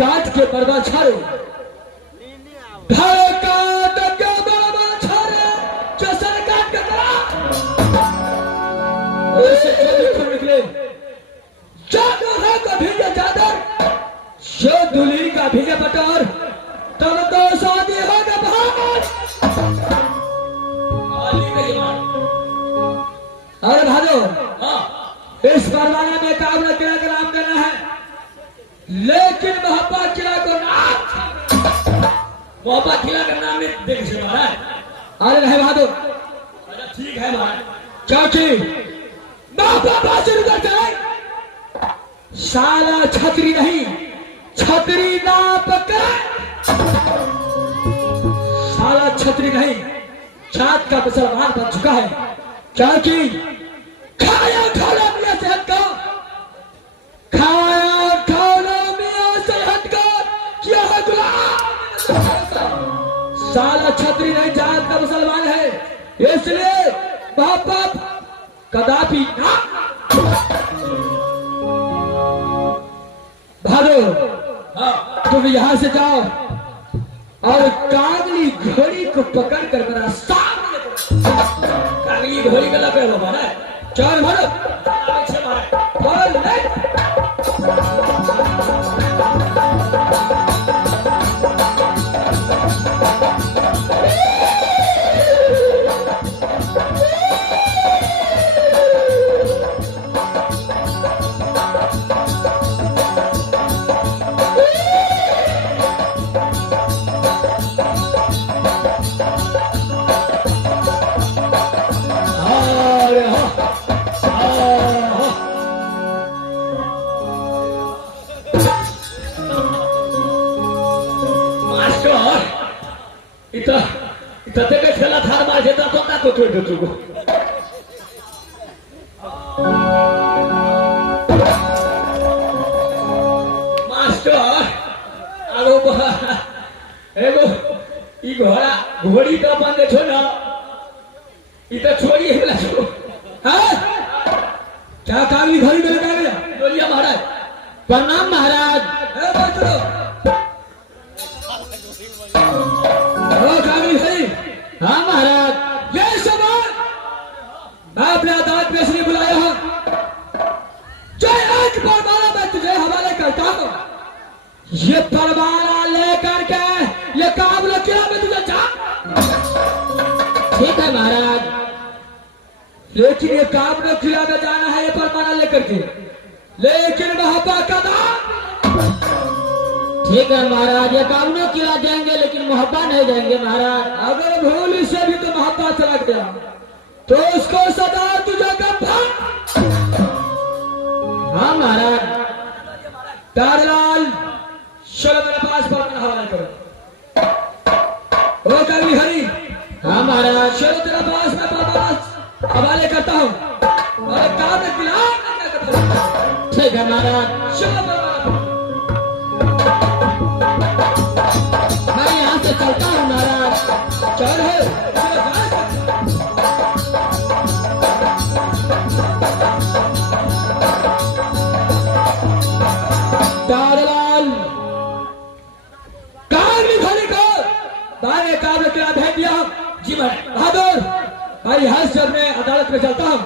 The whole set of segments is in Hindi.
काट के बर्बा छाड़े घर काट के बर्बा छाड़े जो सर काट के करा ऐसे जो निकले चादर है को भेजे चादर जो दुल्ही का भेजे बटोर तब तो शादी होगा भाग अरे भाजो इस परवाने में काबला किला का नाम देना है लेकिन मोहब्बत किला को नाम मोहब्बत किला का नाम देख से मारा है। अरे भाई भाजो अच्छा ठीक है भाई चाची मोहब्बत शुरू करते हैं साला छतरी नहीं छतरी ना पकड़ साला छतरी नहीं छात का मुसलमान बन चुका है चाची खाया खाना मियां से हटकर खाया खाना मियां से हटकर क्या है गुलाम साला छतरी नहीं जात का मुसलमान है इसलिए मोहब्बत कदापि ना भागो तुम यहां से जाओ और कागली घोड़ी को पकड़कर मेरा सामने कागली घोड़ी का लपेट लो मारा चल मारो अच्छे मारे बोल ले इतना देखे खेला थार मार जेता तो ना तो छोड़ दो मास्टर आलो एगो ई घोड़ा घोड़ी तो बंद छो ना इतना छोड़ी है बोला छो हां क्या काली घोड़ी में लगा गया बोलिए महाराज प्रणाम महाराज ए बचो हाँ महाराज ये सवाल मैं अपने अदालत में इसलिए बुलाया हूं जय आज परवाना मैं तुझे हवाले करता हूं ये परवाना लेकर के ये काबुल किला में तुझे जा ठीक है महाराज लेकिन ये काबुल किला में जाना है ये परवाना लेकर के लेकिन मोहब्बत का दाम ठीक है महाराज ये काबुल किला जाएंगे लेकिन मोहब्बत नहीं जाएंगे महाराज अगर भूल से भी तो मोहब्बत से लग गया तो उसको सदा तुझे हाँ महाराज तारलाल चलो मेरे पास पर हवाले करो ओ कवि हरि हाँ महाराज चलो तेरा पास मैं पास हवाले करता हूँ और काम किला ठीक है महाराज चलो मैं यहाँ से चलता हूँ महाराज चल दारलाल कागली घोड़ी को बाने काबुल किला भेज दिया जी बहादुर भाई हर जब मैं अदालत में चलता हूँ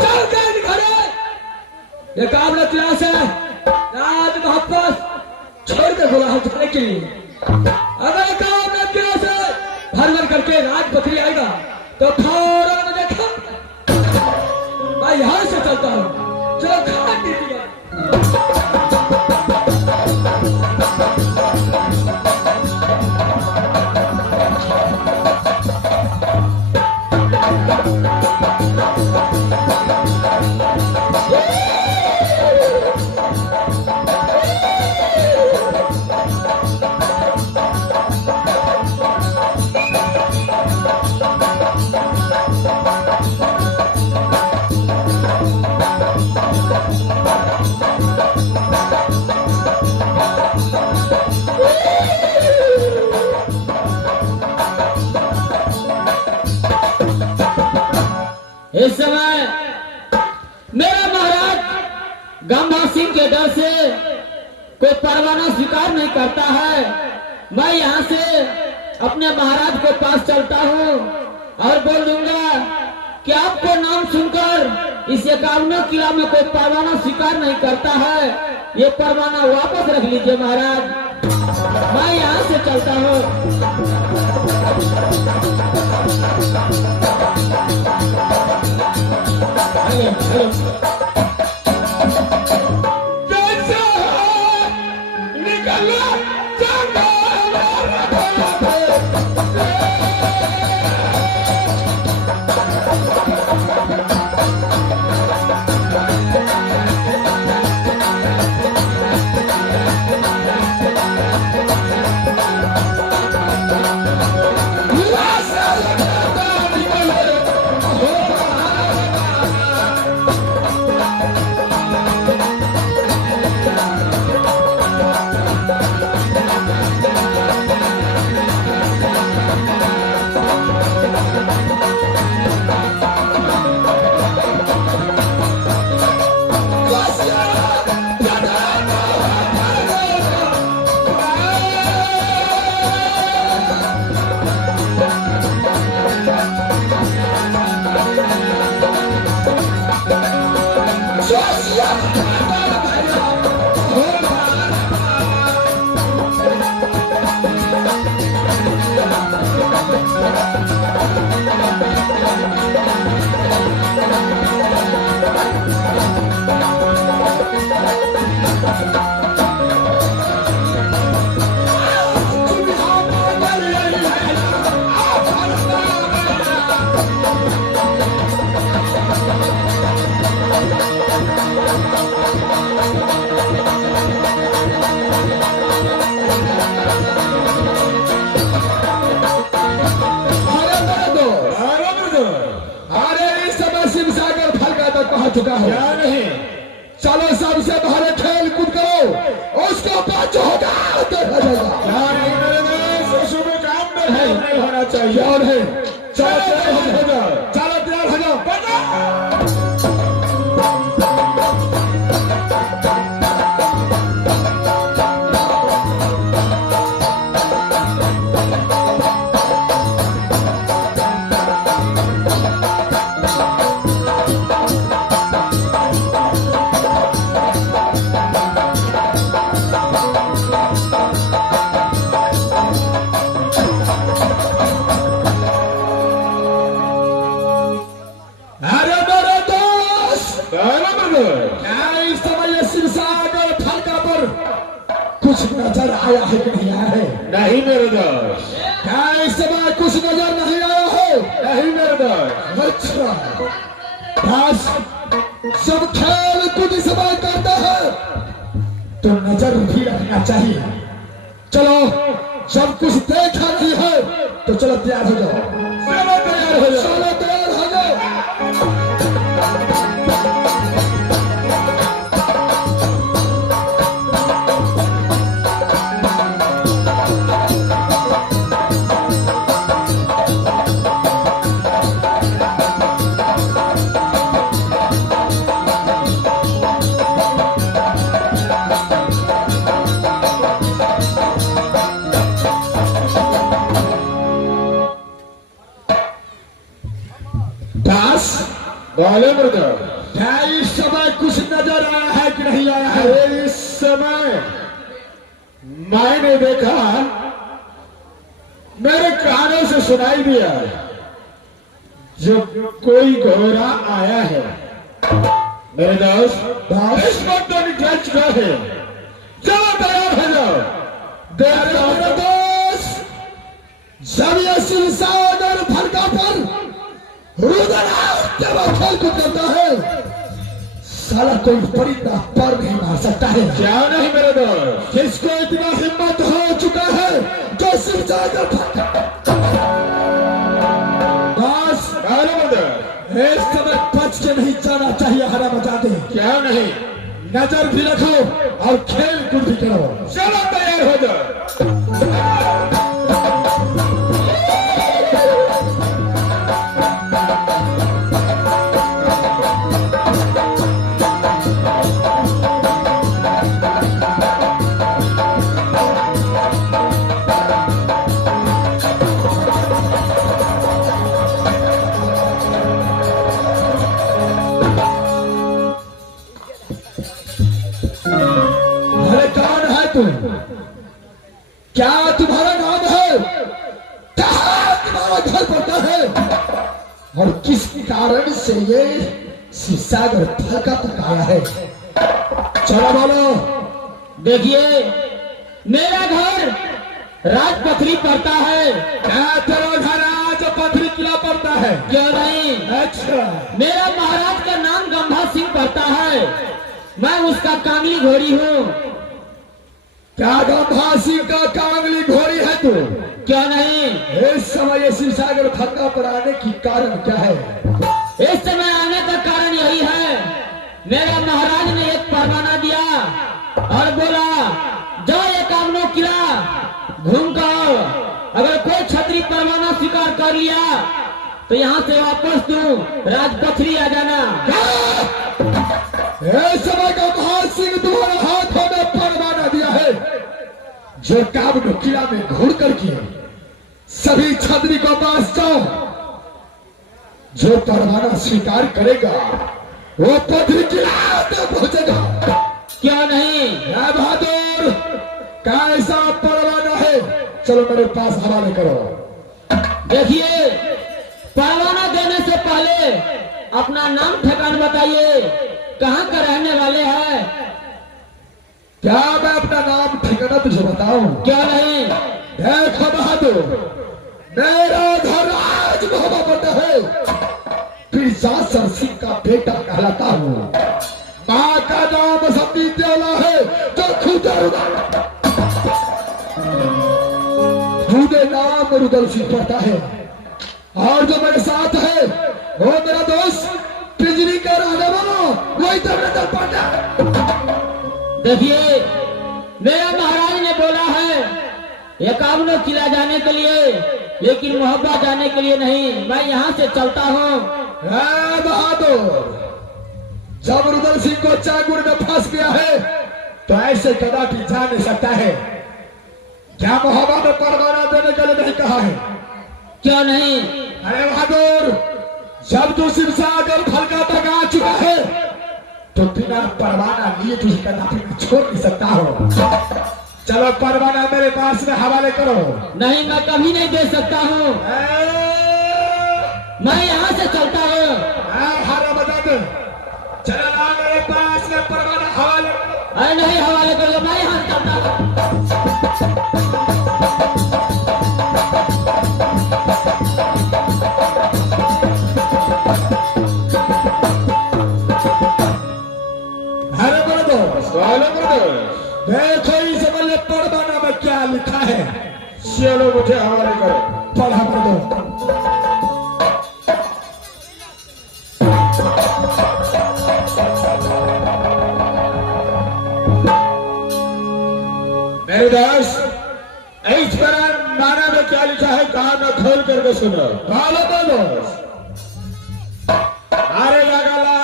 चल कागली घोड़े ये काबुल किला से राज मोहब्बत छोड़कर बोला हम जाने के लिए अगर काम न किया से भर करके राज बकरी आएगा तो फौरन मुझे खा मैं यहां से चलता हूं चलो खा दीजिए इस समय मेरा महाराज गंभा सिंह के डर से कोई परवाना स्वीकार नहीं करता है। मैं यहाँ से अपने महाराज के पास चलता हूँ और बोल दूंगा कि आपको नाम सुनकर इस 51 किला में कोई परवाना स्वीकार नहीं करता है, ये परवाना वापस रख लीजिए महाराज। मैं यहाँ से चलता हूँ। चुका है क्या नहीं? चलो सबसे बाहर खेल कूद करो, उसके बाद जो होगा देखा जाएगा। क्या नहीं मेरे दोस्त, शुभ काम में नहीं होना चाहिए। और है चलो तैयार हो जाओ, चलो तैयार हो जाओ। कुछ नजर आया है कि नहीं आया है? नहीं मेरे दोस्त। क्या इस समय कुछ नजर नहीं आया है? नहीं मेरे दोस्त। अच्छा, बस जब खेल कूद समय करता है तो नजर भी रखना चाहिए। चलो जब कुछ देखा नहीं है तो चलो तैयार हो जाओ। चलो तैयार हो जाओ, चलो तैयार हो जाओ। क्या इस समय कुछ नजर आया है कि नहीं आया है? इस समय मैंने देखा, मेरे कानों से सुनाई दिया जब कोई घोड़ा आया है। मेरे दोस्त इस वक्त तो निकल चुका है। चलो तैयार हो जाओ। देखो मेरे दोस्त, जब ये सिलसागर फरका पर जब खेल कूद करता है साला कोई बड़ी पर नहीं मार सकता है। क्या नहीं मेरे दोस्त? किसको इतना हिम्मत हो चुका है जो सिर्फ जाकर बस इस समय बच के नहीं जाना चाहिए। हरा बजा दे। क्या नहीं? नजर भी रखो और खेल कूद भी करो। चलो तैयार हो जाओ। क्या तुम्हारा नाम है? कहाँ तुम्हारा घर पड़ता है? और किस कारण से ये शिवसागर फलका तक आया है? चलो बोलो। देखिए, मेरा घर राजपथरी पड़ता है। क्या तेरा घर राजपथरी किला पड़ता है? क्यों नहीं? अच्छा, मेरा महाराज का नाम गंभा सिंह पड़ता है। मैं उसका कांगली घोड़ी हूँ। क्या गंभा सिंह का कांगली घोड़ी है तू? क्यों नहीं? इस समय ये शिवसागर फलका पर आने की कारण क्या है? इस समय आने का कारण यही है, मेरा महाराज ने एक परवाना दिया और बोला, जाओ ये कामनो किला घूम कर आओ। अगर कोई छतरी परवाना स्वीकार कर लिया तो यहाँ से वापस तू राजपथरी आ जाना। इस समय गंभा सिंह तुम्हारे हाथों में परवाना दिया है, जो कामनो किला में घूर करके सभी छतरी को पास जाओ। जो परवाना स्वीकार करेगा वो पथरी किला तक पहुंचेगा। क्या नहीं? या बहादुर, कैसा परवाना है? चलो मेरे पास हवाले करो। देखिए, परवाना देने से पहले अपना नाम ठिकाना बताइए, कहाँ का रहने वाले हैं? क्या मैं अपना नाम ठिकाना तुझे बताऊं? क्या नहीं? देखो बहादुर, मेरा घर राजमहल पड़ता है, पिरजासर सिंह का बेटा कहलाता हूँ। माँ का नाम सती देवला है, जो खुद नाम रुदल सिंह पड़ता है। और जो मेरे साथ है वो मेरा दोस्त बिजली का रहने वाला वही तो मेरा पड़ता। देखिए, मेरा महाराज ने बोला है एकावनो किला जाने के लिए, लेकिन मोहब्बत जाने के लिए नहीं। मैं यहाँ से चलता हूँ। बहादुर, जब रुदल सिंह को चाकुर में फंस गया है तो ऐसे कदापि जा नहीं सकता है। क्या मोहब्बत में परवाना देने के लिए नहीं कहा है? क्या नहीं? अरे बहादुर, जब तू शिवसागर फलका तक आ चुका है तो बिना परवाना लिए तुझे कदापि छोड़ नहीं सकता हो। चलो परवाना मेरे पास में हवाले करो। नहीं, मैं कभी नहीं दे सकता हूँ। मैं यहाँ से चलता हूँ। हारा बता दे। चलो ना मेरे पास में परवाना हवाले करो। अरे नहीं, हवाले कर लो, मैं यहाँ चलता हूँ। देखो इस बल्ले परवाना में क्या लिखा है? चलो मुझे हवाले करो। पढ़ा कर दो। मेरे दोस्त, इस पर माना में क्या लिखा है? कहा ना खोल करके सुनो। बोलो। अरे लगला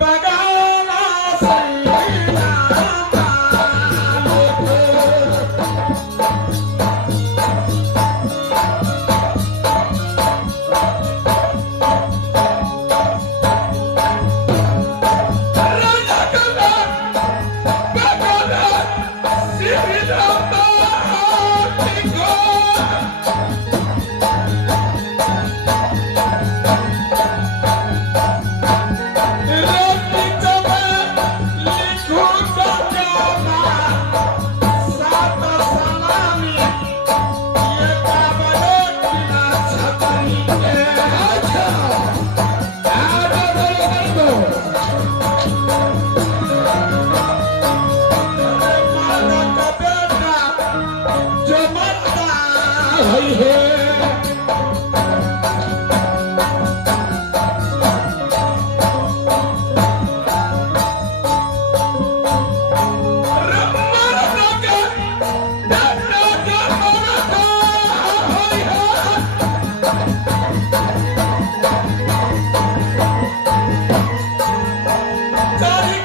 बगाला Johnny